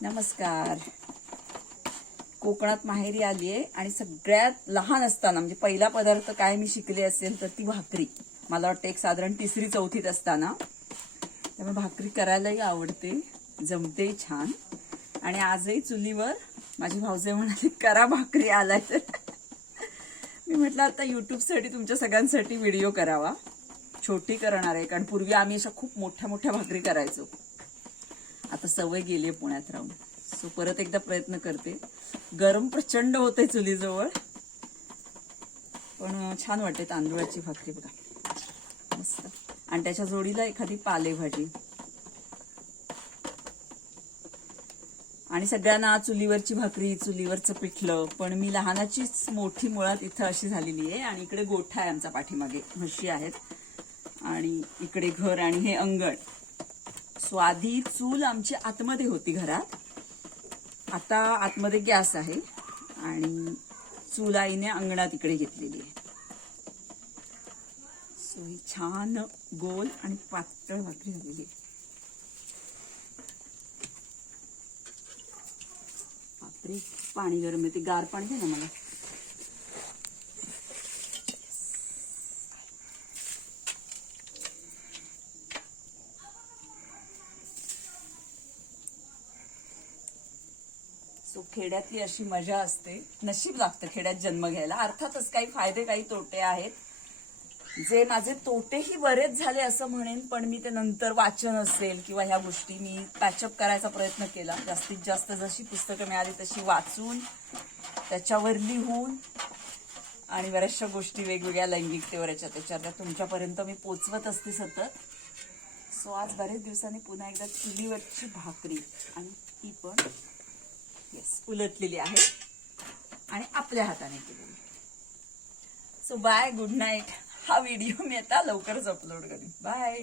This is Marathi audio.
नमस्कार. कोकणात माहेरी आली आहे आणि सगळ्यात लहान असताना म्हणजे पहिला पदार्थ काय मी शिकले असेल तर ती भाकरी. मला वाटतं एक साधारण 3री 4थीत असताना. त्यामुळे भाकरी करायलाही आवडते, जमते छान. आणि आजही चुलीवर माझी भाऊजे म्हणाली करा भाकरी आलाय तर मी म्हटलं आता यूट्यूबसाठी तुमच्या सगळ्यांसाठी व्हिडिओ करावा. छोटी करणार आहे कारण पूर्वी आम्ही अशा खूप मोठ्या मोठ्या भाकरी करायचो. आता सवय गेली पुण्यात राहून. सो परत एकदा प्रयत्न करते. गरम प्रचंड होते चुलीजवळ, पण छान वाटते तांदूळाची भाकरी बघा मस्त. आणि त्याच्या जोडीला एखादी पालेभाजी. आणि सगळ्यांना चुलीवरची भाकरी, चुलीवरचं पिठलं. पण मी लहानाचीच मोठी मुळात इथं अशी झालेली आहे. आणि इकडे गोठा आहे आमचा, पाठीमागे म्हशी आहेत आणि इकडे घर आणि हे अंगण. सो आधी चूल आमची आतमध्ये होती घरात, आता आतमध्ये गॅस आहे आणि चूल आईने अंगणात इकडे घेतलेली आहे. सो ही छान गोल आणि पातळ भाकरी झालेली आहे. बापरे, पाणी गरम आहे, ते गार पाणी दे ना मला. सो खेड्यातली अशी मजा असते. नशीब लागतं खेड्यात जन्म घ्यायला. अर्थातच काही फायदे काही तोटे आहेत. जे माझे तोटेही बरेच झाले असं म्हणेन, पण मी ते नंतर वाचन असेल किंवा ह्या गोष्टी मी पॅचअप करायचा प्रयत्न केला. जास्तीत जास्त जशी पुस्तकं मिळाली तशी वाचून, त्याच्यावर लिहून आणि बऱ्याचशा गोष्टी वेगवेगळ्या लैंगिकतेवर याच्या त्याच्यावर तुमच्यापर्यंत मी पोचवत असते सतत. सो आज बरेच दिवसांनी पुन्हा एकदा चुलीवरची भाकरी, आणि ती पण उलटलेली आहे आणि आपल्या हाताने केलेली. So bye, good night. हा व्हिडिओ मी आता लवकरच अपलोड करेन. बाय.